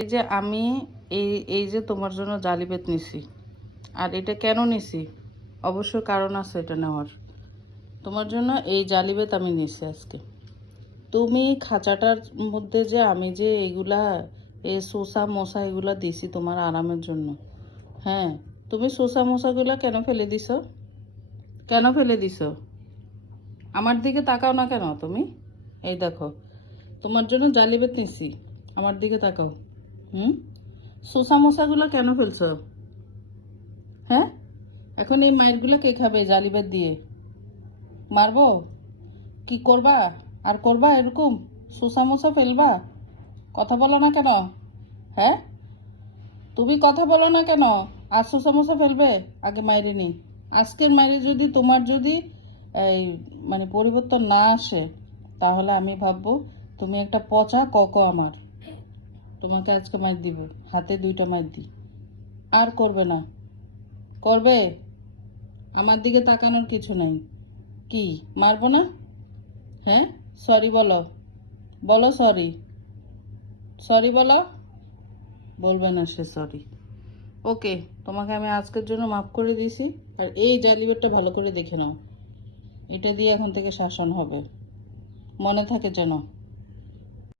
এই যে আমি এই এই যে তোমার জন্য জালিবেত নিছি। আর এটা কেন নিছি? অবশ্য কারণ আছে এটা নেওয়ার। তোমার জন্য এই জালিবেত আমি নিছি আজকে। তুমি খাঁচাটার মধ্যে যে আমি যে এগুলা এই শোষা মশা এগুলা দিছি তোমার আরামের জন্য। হ্যাঁ তুমি শোষা মশাগুলা কেন ফেলে দিছ? কেন ফেলে দিছ? আমার দিকে তাকাও না কেন তুমি? এই দেখো, তোমার জন্য জালিবেত নিছি। আমার দিকে তাকাও। হুম? শোষা মশাগুলো কেন ফেলছো? হ্যাঁ? এখন এই মায়েরগুলো কে খাবে জালিবেত দিয়ে? মারবো? কি করবা? আর করবা এরকম? শোষা মশা ফেলবা? কথা বলো না কেন? হ্যাঁ? তুমি কথা বলো না কেন? আর শোষা মশা ফেলবে? আগে মাইরে নি। আজকের মাইরে যদি তোমার যদি এই মানে পরিবর্তন না আসে, তাহলে আমি ভাববো তুমি একটা পচা কক আমার। তোমাকে আজকে মাইর দিব। হাতে দুইটা মাইর দিই আর করবে না। করবে? আমার দিকে তাকানোর কিছু নাই। কি? মারবো না? হ্যাঁ? সরি বলো। বলো সরি। সরি বলো? বলবে না সে সরি। ওকে, তোমাকে আমি আজকের জন্য মাফ করে দিয়েছি। আর এই জালিবেটটা ভালো করে দেখে নাও। এটা দিয়ে এখন থেকে শাসন হবে। মনে থাকে যেন।